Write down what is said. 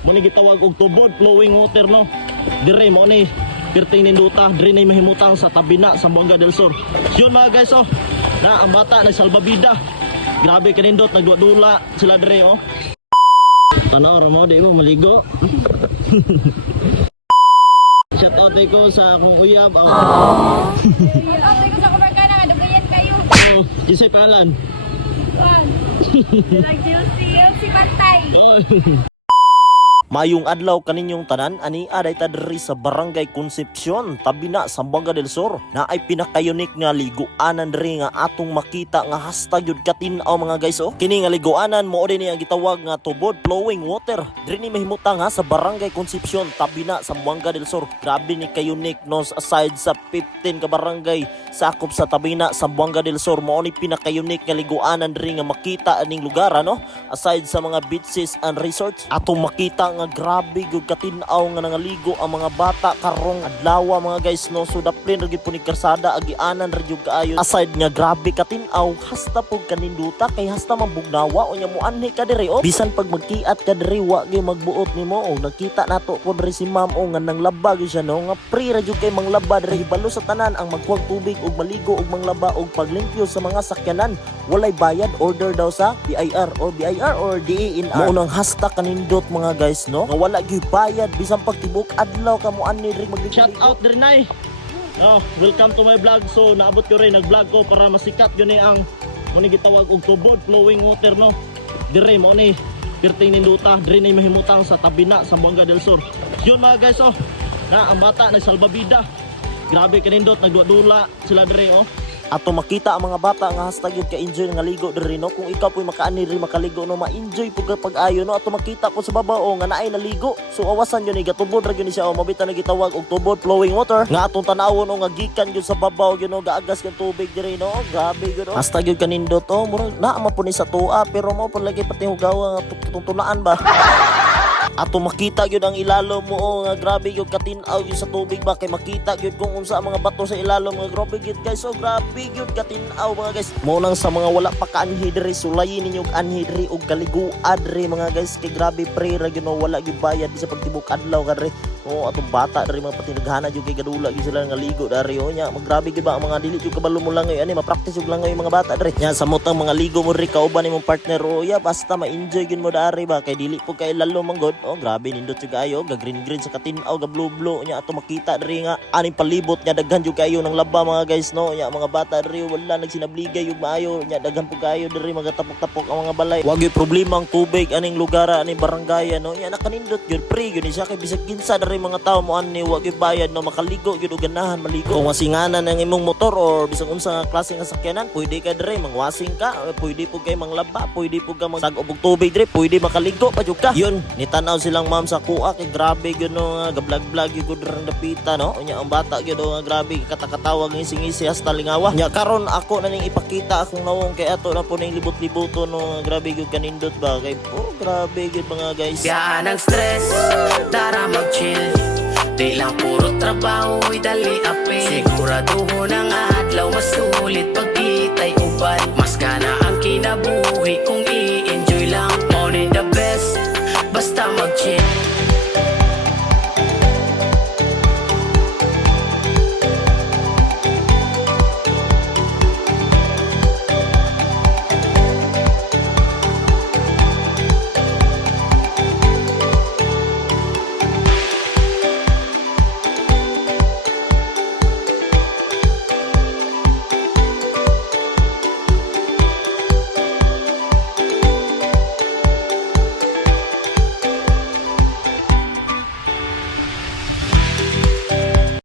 Mo ni gitawag og tubod flowing water no. Dire mo ni perting ninduta, dire nay mahimutang sa tabina sa Buanga del Sur. Yun mga guys oh. Na ang bata nagsalbabida. Grabe kanindot nagdula sila dire oh. Tanaw ra mo di mo maligo. Shout out ko sa akong uyab. Shout out ko sa kumarkana nga dugayan kayo. Isay pangalan. Chelsea Pantay. Mayong adlaw kaninyong tanan, ani aday ta diri sa Barangay Concepcion, tabi na sa Buanga del Sur, na ay pinaka-unique nga liguanan diri nga atong makita nga hashtag yun katinaw mga guys oh. Kini nga liguanan mo din ang gitawag nga tubod flowing water. Diri ni mahimutang ha sa Barangay Concepcion, tabi na sa Buanga del Sur. Grabe ni ka-unique no, aside sa 15 ka barangay sakop sa tabi na sa Buanga del Sur, mo ni pinaka-unique nga liguanan diri nga makita aning lugar no. Aside sa mga beaches and resorts, atong makita nga grabe gyud katinaw nga nangaligo ang mga bata karong adlaw mga guys no. So daplin ra gyud po ni karsada agianan ra gyud kaayo. Aside nga grabe katinaw, hasta pug kaninduta kay hasta mambugnawa unya mo anhi ka diri oh. Bisan pag magkiat ka diri wa gyud magbuot nimo oh. Nakita nato pod diri si ma'am oh nga nanglaba gyud siya no, nga free ra gyud kay manglaba diri hibalo sa tanan ang magkuwag tubig ug maligo ug manglaba ug paglimpyo sa mga sakyanan. Walay bayad, order daw sa BIR or DENR. Mo unang hashtag kanindot mga guys no, nga wala gyud bayad bisan pagtibok adlaw kamo ani diri magligo. Shout out diri nay. Oh, welcome to my vlog. So naabot ko rin nag-vlog ko para masikat yun ang mo ni gitawag og tubod flowing water no. Dire mo ni perting ninduta, dire nay mahimutang sa tabina sa Buanga del Sur. Yun mga guys oh. Na ang bata nagsalbabida. Grabe kanindot nagdula sila dire oh. Ato makita ang mga bata nga hashtag yun ka-enjoy nga ligo diri no. Kung ikaw po'y makaani rin makaligo no, ma-enjoy po pag-ayo no. Ato makita po sa baba o nga naay naligo. So awasan yun gatubod ra yun siya o mabita na gitawag og tubod flowing water. Nga atong tanawon o nga gikan yun sa babaw yun o gaagas yung tubig diri no. Grabe yun o. Hashtag yun kanindot o. Murag naama po ni sa tua pero mo po lagi pati hugawa nga tuntunaan ba. Ato makita gyud ang ilalom mo oh, nga grabe gyud katinaw gyud sa tubig ba kay makita gyud kung unsa ang mga bato sa ilalom nga grabe gyud guys oh, grabe gyud katinaw mga guys. Mo nang sa mga wala pa kaanhi diri sulayin ninyo anhi diri og kaliguan diri mga guys kay grabe pre ra gyud no, wala gyud bayad sa pagtibok adlaw ka diri. Oh atong bata diri mga patinaghana gyud kay gadula gyud sila nga ligo diri oh nya. Grabe gyud ba ang mga dili gyud kabalo mo lang ani ma-practice gyud lang yung mga bata diri. Nya sa motang mga ligo mo diri kauban imong partner oh ya basta ma-enjoy gyud mo diri ba kay dili po kay lalo manggod. Oh grabe nindot jud kayo ga green sa katinaw ga blue nya ato makita diri nga aning palibot nya daghan jud kayo ng laba mga guys no. Nya mga bata diri wala nagsinabligay yung maayo nya daghan po kayo diri magatapok-tapok ang mga balay. Wa gyud problema ang tubig aning lugar aning barangay no. Nya nakanindot gyud free gyud siya kay bisag kinsa diri mga tawo mo ani wa gyud bayad no, makaligo gyud og ganahan maligo. Kung masinganan ang imong motor or bisag unsa nga klase nga sakyanan pwede ka diri mangwasing ka, pwede po kay manglaba, pwede po ka magsag-ob og tubig diri, pwede makaligo pa jud ka. Yun nitanaw silang ma'am sa kuha kay grabe gyud no, ga-vlog gyud rang dapita no. Nya ang bata gyud nga grabe katakatawag ng singisi hasta lingawa. Nya karon ako na ning ipakita akong nawong kay ato na po ning libot-liboto no, grabe gyud kanindot ba kay oh grabe gyud mga guys. Yan ang stress, tara mag-chill. Di lang puro trabaho, dali apil. Siguraduho ng adlaw, mas sulit pagkitay uban. Mas gana ang kinabuhi kung i-enjoy lang. Only the best, basta mag-chill.